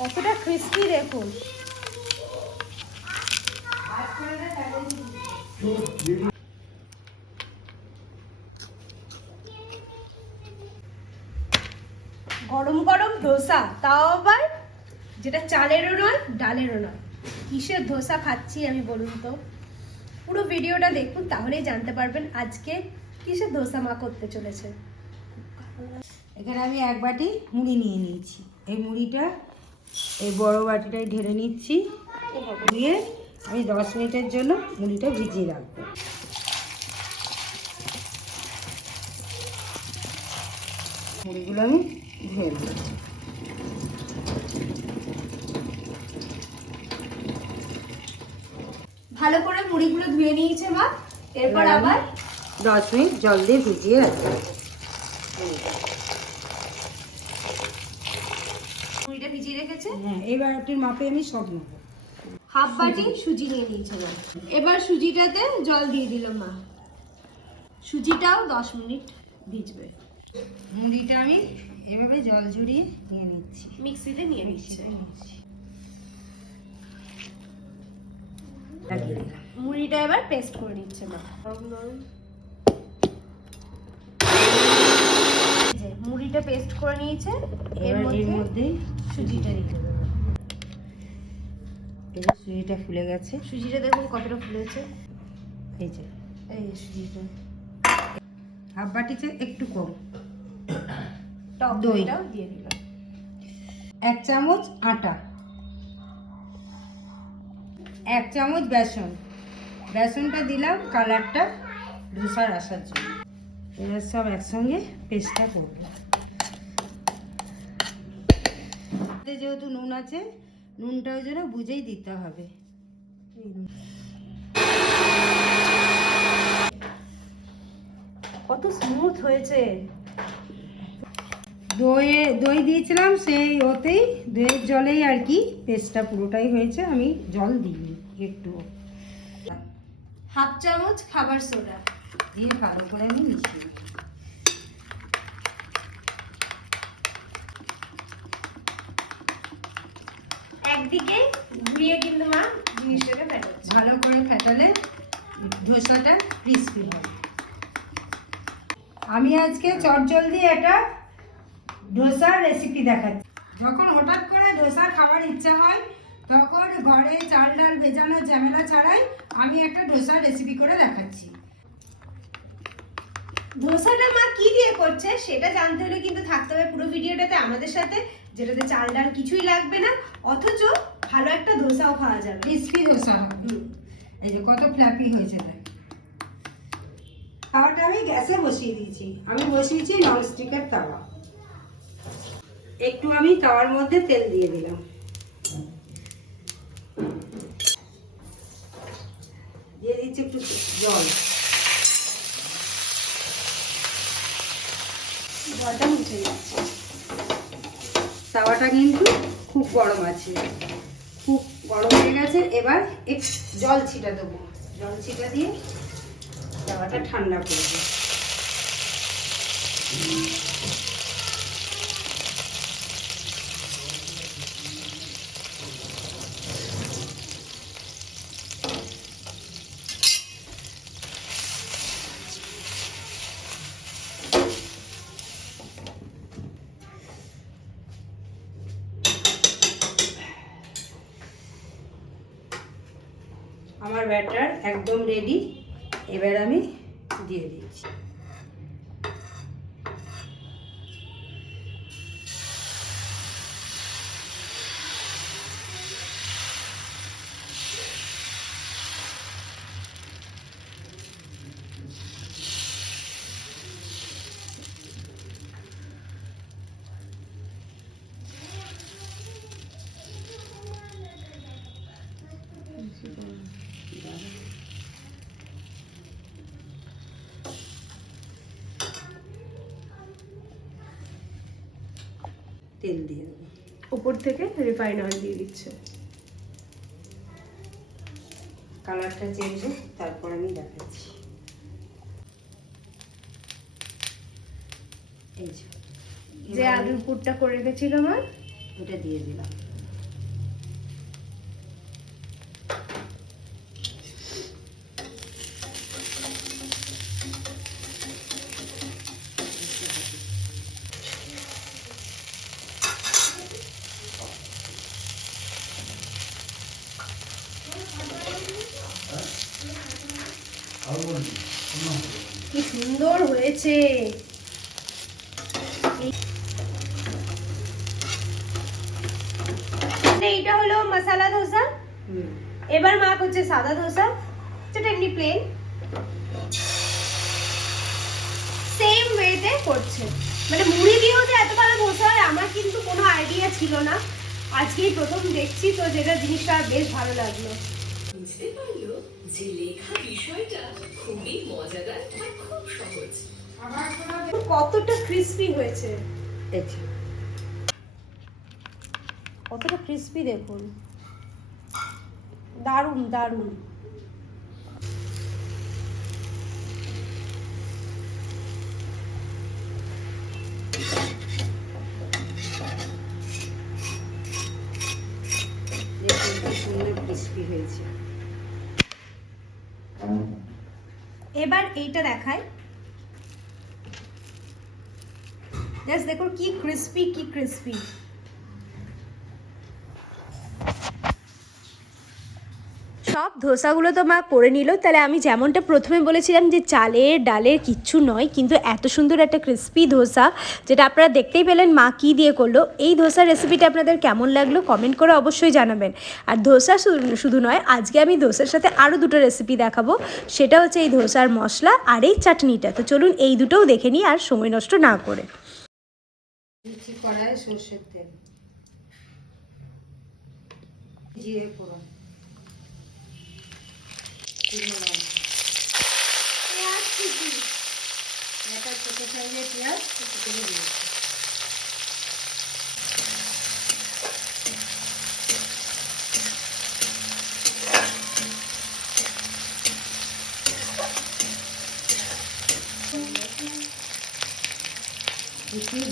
কতটা ক্রিস্পি দেখুন। গরম গরম ধোসা, তাও আবার যেটা চালেরও নয়, ডালেরও নয়। কিসের ধোসা খাচ্ছি আমি বলুন তো? পুরো ভিডিওটা দেখুন, তাহলেই জানতে পারবেন আজকে কিসের ধোসা মা করতে চলেছে। এখানে আমি এক বাটি মুড়ি নিয়ে নিয়েছি। এই মুড়িটা এই বড় বাটিটাই ঢেলে নিচ্ছি। দিয়ে আমি দশ মিনিটের জন্য মুড়িটা ভিজিয়ে রাখব। মুড়িগুলো আমি ধুয়ে ভালো করে মুড়িগুলো ধুয়ে নিয়েছে মা। এরপর আবার দশ মিনিট জল দিয়ে ভিজিয়ে রাখব। মুড়িটা ভিজিয়ে রেখেছে? হ্যাঁ এই বাটির মাপে আমি সব নেব। হাফ বাটি সুজি নিয়ে নিয়েছে এবার সুজিটাতে জল দিয়ে দিল মা। সুজিটাও দশ মিনিট ভিজবে। মুড়িটা আমি এভাবে জল ঝরিয়ে নিয়ে নিচ্ছি। মিক্সিতে নিয়ে নিচ্ছি। মুড়িটা এবার পেস্ট করে নিচ্ছে মা এই মুড়িটা পেস্ট করে নিয়েছে। এর মধ্যে সুজিটা দিতে দেবো এই যে সুজিটা ফুলে গেছে। সুজিটা দেখুন কতটা ফুলেছে। এই যে। এই সুজিটা। হাফ বাটিতে একটু কম। টক দইটাও দিয়ে দিলাম। এক চামচ আটা। এক চামচ বেসন। বেসনটা দিলাম কালারটা ধোসার আসার জন্য। এবার সব একসঙ্গে পেস্টটা করব এতে যেহেতু নুন আছে, নুনটাও যেন বুঝেই দিতে হবে। কত স্মুথ হয়েছে। দইয়ে দই দিয়েছিলাম, সেই ওতেই, দইয়ের জলেই আর কি, পেস্টটা পুরোটাই হয়েছে, আমি জল দিইনি একটু। হাফ চামচ খাবার সোডা। দিয়ে ভালো করে আমি মিশিয়ে একদিকে ঘুরিয়ে কিন্তু মা জিনিসটাকে ফেটাচ্ছে ভালো করে ফেটালে ধোসাটা ক্রিস্পি হয়। আমি আজকে চটজলদি একটা ধোসার রেসিপি দেখাচ্ছি। যখন হঠাৎ করে ধোসা খাবার ইচ্ছা হয়, তখন ঘরে চাল ডাল ভেজানো ঝামেলা ছাড়াই আমি একটা ধোসার রেসিপি করে দেখাচ্ছি। ধোসাটা মা কি দিয়ে করছে সেটা জানতে হলে কিন্তু থাকতে হবে পুরো ভিডিওটাতে আমাদের সাথে যেটাতে চাল ডাল কিছুই লাগবে না অথচ ভালো একটা ধোসাও খাওয়া যাবে। ক্রিস্পি ধোসা। হবে হুম। এই যে কত ফ্ল্যাপি হয়েছে দেখ। তাওয়াটা আমি গ্যাসে বসিয়ে দিয়েছি। আমি বসিয়েছি ননস্টিকের তাওয়া। একটু আমি তাওয়ার মধ্যে তেল দিয়ে দিলাম। দিয়ে দিচ্ছি একটু জল। তাওয়াটা কিন্তু খুব গরম আছে। খুব গরম হয়ে গেছে, এবার এক জল ছিটা দেবো। জল ছিটা দিয়ে জায়গাটা ঠান্ডা করব আমার ব্যাটার একদম রেডি এবার আমি দিয়ে দিচ্ছি। তেল দিয়ে দেবো। উপর থেকে রিফাইন অয়েল দিয়ে দিচ্ছে। কালারটা চেঞ্জ হোক তারপর আমি দেখাচ্ছি। যে আলু পুরটা করে রেখেছিল আমার ওটা দিয়ে দিলাম। হয়েছে। এইটা হলো মশালা ধোসা। এবার মা করছে সাদা ধোসা। যেটা এমনি প্লেন সেম ওয়েতে করছে। মানে মুড়ি দিয়েও যে এত ভালো ধোসা হয় আমার কিন্তু কোনো আইডিয়া ছিল না। আজকেই প্রথম দেখছি তো যেটা জিনিসটা বেশ ভালো লাগল। বুঝতে পারল যে লেখা বিষয়টা খুবই মজাদার আর খুব সহজ। কতটা ক্রিস্পি হয়েছে? কতটা ক্রিস্পি দেখুন। দারুণ দারুণ। সুন্দর ক্রিস্পি হয়েছে। এবার এইটা দেখায় জাস্ট দেখো কি ক্রিস্পি কি ক্রিস্পি সব ধোসাগুলো তো মা করে নিল। তাহলে আমি যেমনটা প্রথমে বলেছিলাম যে চালের, ডালের কিচ্ছু নয়, কিন্তু এত সুন্দর একটা ক্রিস্পি ধোসা, যেটা আপনারা দেখতেই পেলেন মা কী দিয়ে করল। এই ধোসার রেসিপিটা আপনাদের কেমন লাগল কমেন্ট করে অবশ্যই জানাবেন। আর ধোসা শুধু নয়, আজকে আমি ধোসার সাথে আরও দুটো রেসিপি দেখাবো। সেটা হচ্ছে এই ধোসার মশলা আর এই চাটনিটা। তো চলুন এই দুটোও দেখে নিই আর সময় নষ্ট না করে। কড়াই সর্ষের তেল। জিরে ফোড়ন একটা ছোটো সাইজের পেঁয়াজ কুচি করে দিয়েছি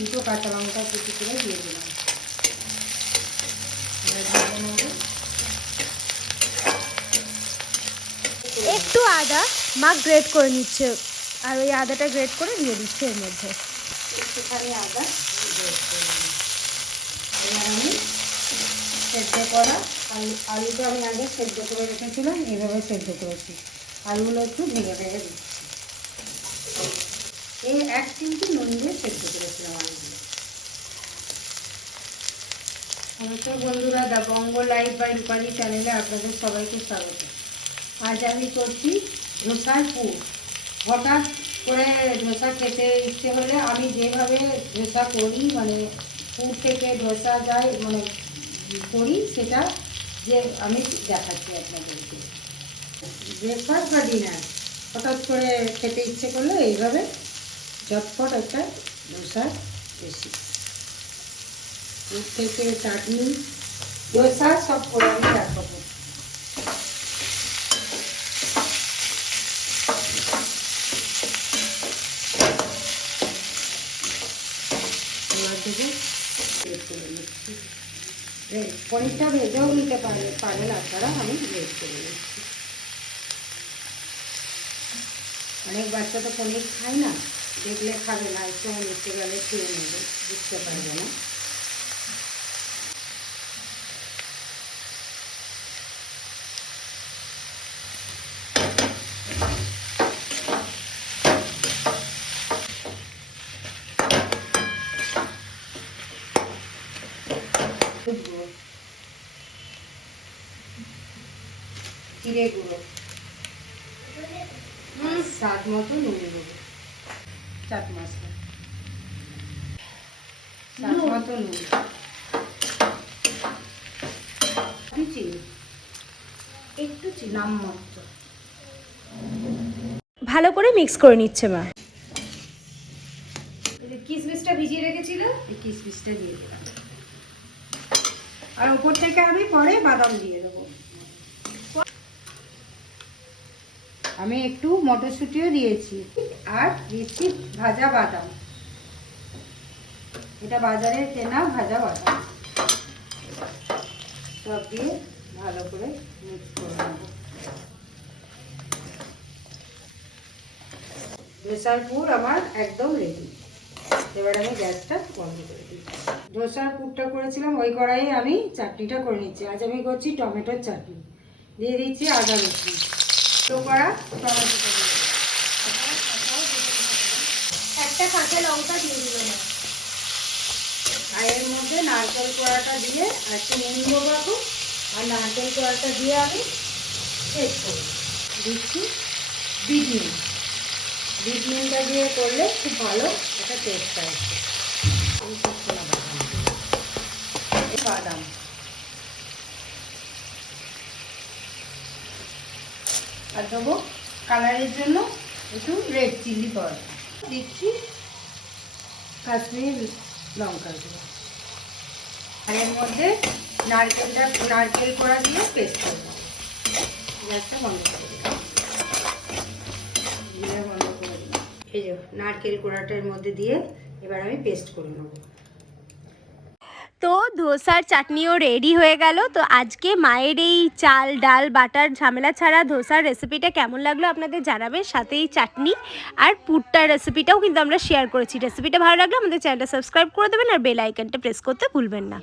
দুটো কাঁচা লঙ্কা কুচি করে দিয়ে দিলাম এবার ভেজে নেব। একটু আদা মা গ্রেট করে নিচ্ছে। আর ওই আদাটা গ্রেট করে দিয়ে দিচ্ছে এর মধ্যে। একটুখানি আদা। আমি সেদ্ধ করা আলু, আলুটা আমি আগে সেদ্ধ করে রেখেছিলাম, এইভাবে সেদ্ধ করেছি। আলুগুলো একটু ভেঙে ভেঙে দিচ্ছি। এই এক চিমটি নুন দিয়ে সেদ্ধ করেছিলাম আলুগুলো। নমস্কার বন্ধুরা দা বঙ্গ লাইভ বা রূপালী চ্যানেলে আপনাদের সবাইকে স্বাগত। আজ আমি করছি ধোসার পুর। হঠাৎ করে ধোসা খেতে ইচ্ছে হলে আমি যেভাবে ধোসা করি মানে পুর থেকে ধোসা যায় মানে করি, সেটা যে আমি দেখাচ্ছি আপনাদেরকে। ব্রেকফাস্ট বা ডিনার হঠাৎ করে খেতে ইচ্ছে করলে এইভাবে ঝটপট একটা ধোসার রেসিপি পুর থেকে চাটনি, ধোসা সব করে আমি দেখাবো পনিরটা ভেজেও নিতে পারে পারেন আপনারা আমি রেড করে নিচ্ছি। অনেক বাচ্চা তো পনির খায় না, দেখলে খাবে না, একটু নিচে গেলে খেয়ে নেবে, বুঝতে পারবে না হলুদ গুঁড়ো জিরে গুঁড়ো। স্বাদ মতো নুন দেবো চাট মশলা। স্বাদ মতো নুন। একটু চিনি? একটু নাম মতো ভালো করে মিক্স করে নিচ্ছে মা। কিসমিসটা ভিজিয়ে রেখেছিল এই কিশমিশটা দিয়ে দিলাম। আর উপর থেকে আমি পরে বাদাম দিয়ে দেবো। আমি একটু মটরশুঁটিও দিয়েছি আর দিচ্ছি ভাজা বাদাম। এটা বাজারে কেনা ভাজা বাদাম। সব দিয়ে ভালো করে মিক্স করে নেব। ধোসার পুর আমার একদম রেডি এবার আমি গ্যাসটা বন্ধ করে দিই ধোসার পুরটা করেছিলাম, ওই কড়াইয়ে আমি চাটনিটা করে নিচ্ছি। আজ আমি করছি টমেটোর চাটনি। দিয়ে দিচ্ছি আদা রসুন। তো করা টমেটো একটা কাঁচা লঙ্কা দিয়ে দিল আর এর মধ্যে নারকেল কোড়াটা দিয়ে আর একটু নুন দেবো আর নারকেল কোড়াটা দিয়ে আমি পেস্ট করব। দিচ্ছি বিট নুন। বিট নুনটা দিয়ে করলে খুব ভালো একটা টেস্ট আসবে এই শুকনো বাদাম এই বাদাম আর দেবো কালারের জন্য একটু রেড চিলি পাউডার দিচ্ছি কাশ্মীর লঙ্কা গুঁড়ো। আর এর মধ্যে নারকেলটা, নারকেল কোড়া দিয়ে পেস্ট করব। গ্যাসটা বন্ধ করে দিলাম। বন্ধ করে দিলাম। এই যে নারকেল কোড়াটার মধ্যে দিয়ে এবার আমি পেস্ট করে নেব। তো ধোসার চাটনিও রেডি হয়ে গেল। তো আজকে মায়ের এই চাল, ডাল, বাটার ঝামেলা ছাড়া ধোসার রেসিপিটা কেমন লাগল আপনাদের জানাবেন। সাথে এই চাটনি আর পুটটার রেসিপিটাও কিন্তু আমরা শেয়ার করেছি। রেসিপিটা ভালো লাগলে আমাদের চ্যানেলটা সাবস্ক্রাইব করে দেবেন আর বেল আইকনটা প্রেস করতে ভুলবেন না।